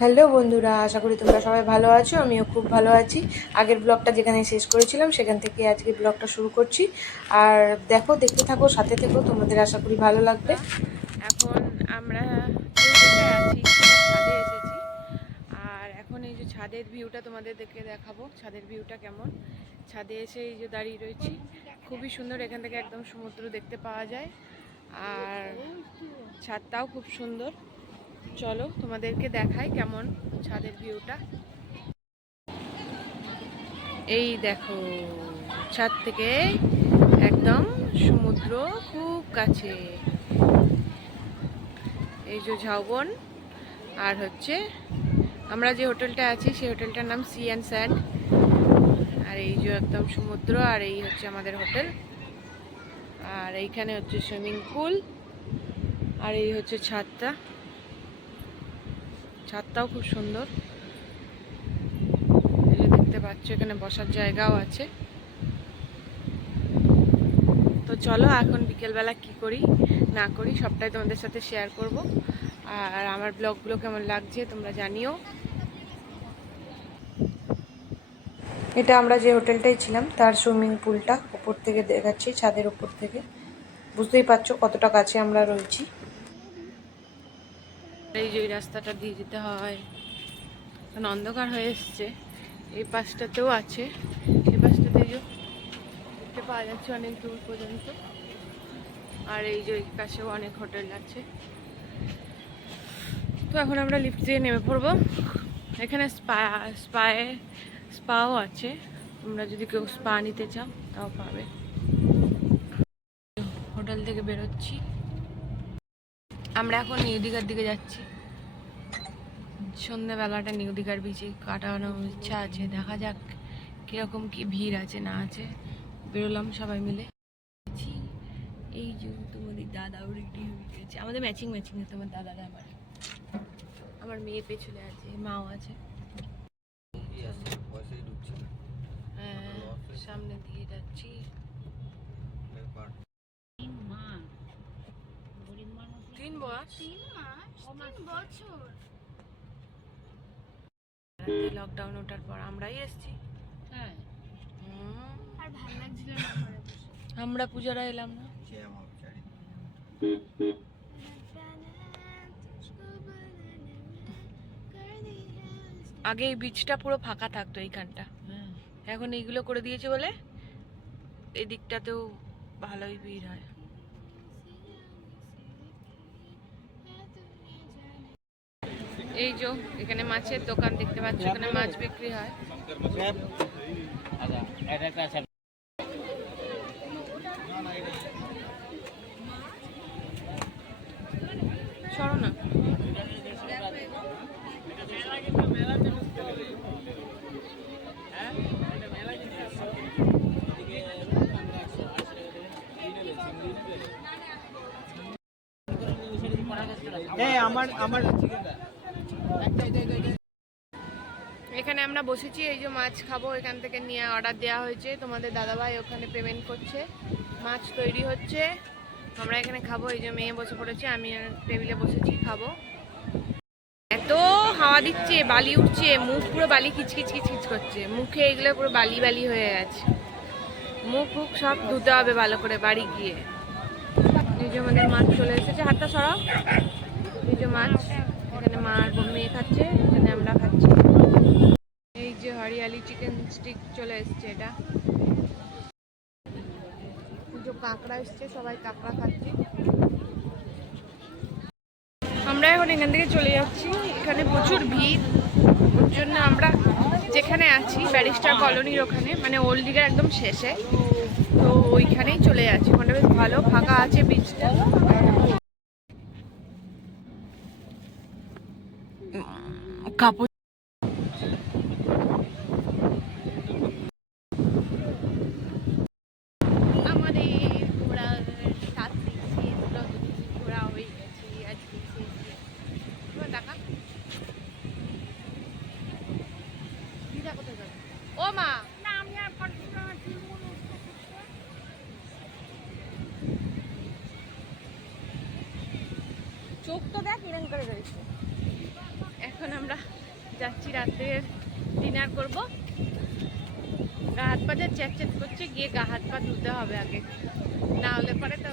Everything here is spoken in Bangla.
হ্যালো বন্ধুরা, আশা করি তোমরা সবাই ভালো আছো। আমিও খুব ভালো আছি। আগের ব্লগটা যেখানে শেষ করেছিলাম সেখান থেকে আজকে ব্লগটা শুরু করছি। আর দেখো, দেখতে থাকো, সাথে থেকো, তোমাদের আশা করি ভালো লাগবে। এখন আমরা যে হোটেলটায় আছি সেটা ছাদে এসেছি। আর এখন এই যে ছাদের ভিউটা তোমাদেরকে দেখাবো, ছাদের ভিউটা কেমন। ছাদে এসে এই যে দাঁড়িয়ে রয়েছি, খুবই সুন্দর। এখান থেকে একদম সমুদ্র দেখতে পাওয়া যায়, আর ছাদটাও খুব সুন্দর। চলো তোমাদেরকে দেখাই কেমন ছাদের ভিউটা। এই দেখো, ছাদ থেকে একদম সমুদ্র খুব কাছে। এই যে ঝাউবন, আর হচ্ছে আমরা যে হোটেলটা আছি সেই হোটেলটার নাম সি অ্যান্ড স্যান্ড। আর এই যে একদম সমুদ্র, আর এই হচ্ছে আমাদের হোটেল। আর এইখানে হচ্ছে সুইমিং পুল, আর এই হচ্ছে ছাদটা। ছাদটাও খুব সুন্দর, এই যে দেখতে পাচ্ছ এখানে বসার জায়গাও আছে। তো চলো এখন বিকেলবেলা কি করি না করি সবটাই তোমাদের সাথে শেয়ার করব। আর আমার ব্লগগুলো কেমন লাগছে তোমরা জানিও। এটা আমরা যে হোটেলটাই ছিলাম তার সুইমিং পুলটা উপর থেকে দেখাচ্ছি, ছাদের উপর থেকে। বুঝতেই পারছো কতটা কাছে আমরা রয়েছি। এই যে রাস্তাটা দিয়ে যেতে হয়, কারণ অন্ধকার হয়ে এসছে। এই পাশটাতেও আছে, এই পাশটাতে দেখতে পাওয়া যাচ্ছে অনেক দূর পর্যন্ত। আর এই যে এই পাশেও অনেক হোটেল আছে। তো এখন আমরা লিফট দিয়ে নেমে পড়বো। এখানে স্পাও আছে, তোমরা যদি কেউ স্পা নিতে চাও তাও পাবে। হোটেল থেকে বেরোচ্ছি, আমরা এখন নিউ দীঘার দিকে যাচ্ছি। সন্ধ্যাবেলাটা নিউ দীঘার বিচে কাটানোর ইচ্ছা আছে, দেখা যাক কিরকম কি ভিড় আছে না আছে। বেরোলাম সবাই মিলে। এই যে তোমাদের দাদাও রেডি হয়ে গেছে, আমাদের ম্যাচিং ম্যাচিং। তোমার দাদারা আমার মেয়ে পেছনে আছে, মাও আছে। হ্যাঁ, সামনে দিয়ে যাচ্ছি। লকডাউন ওঠার পর আমরাই এসছি। আমরা পূজারা এলাম না। আগে এই বিচটা পুরো ফাঁকা থাকতো এইখানটা, এখন এইগুলো করে দিয়েছে বলে এই দিকটাতেও ভালোই ভিড় হয়। এই যে এখানে মাছের দোকান দেখতে পাচ্ছ, এখানে মাছ বিক্রি হয়। সরো না। এখানে আমরা বসেছি, এই যে মাছ খাবো, এখান থেকে নিয়ে অর্ডার দেওয়া হয়েছে। তোমাদের দাদাভাই ওখানে পেমেন্ট করছে, মাছ তৈরি হচ্ছে, আমরা এখানে খাবো। এই যে মেয়ে বসে পড়েছে, আমি টেবিলে বসেছি, খাবো। এত হাওয়া দিচ্ছে, বালি উঠছে, মুখ পুরো বালি কিচকিচ কিচকিচ করছে, মুখে এগুলো পুরো বালি বালি হয়ে গেছে। মুখ ফুখ সব ধুতে হবে ভালো করে বাড়ি গিয়ে। এই যে আমাদের মাছ চলে এসেছে, হাতটা সরাও। এই যে মাছ, এখানে মা আর মেয়ে খাচ্ছে, এখানে আমরা খাচ্ছি। এই যে হরিয়ালি চিকেন স্টিক চলে এসছে, এটা যে কাঁকড়া এসছে, সবাই কাঁকড়া খাচ্ছে। আমরা এখন এখান থেকে চলে যাচ্ছি, এখানে প্রচুর ভিড়, ওর জন্য আমরা যেখানে আছি ব্যারিস্টার কলোনির ওখানে, মানে ওল্ড দীঘার একদম শেষে, তো ওইখানেই চলে যাচ্ছি। ওখানে বেশ ভালো ফাঁকা আছে বিচটা। কাপড় ও মা, চোখ তো দেখ এরকম করে রয়েছে। এখন আমরা যাচ্ছি রাতের ডিনার করব। গা হাত পা যে চ্যাট করছে, গিয়ে গা হাত পা ধুতে হবে আগে, না হলে পরে তো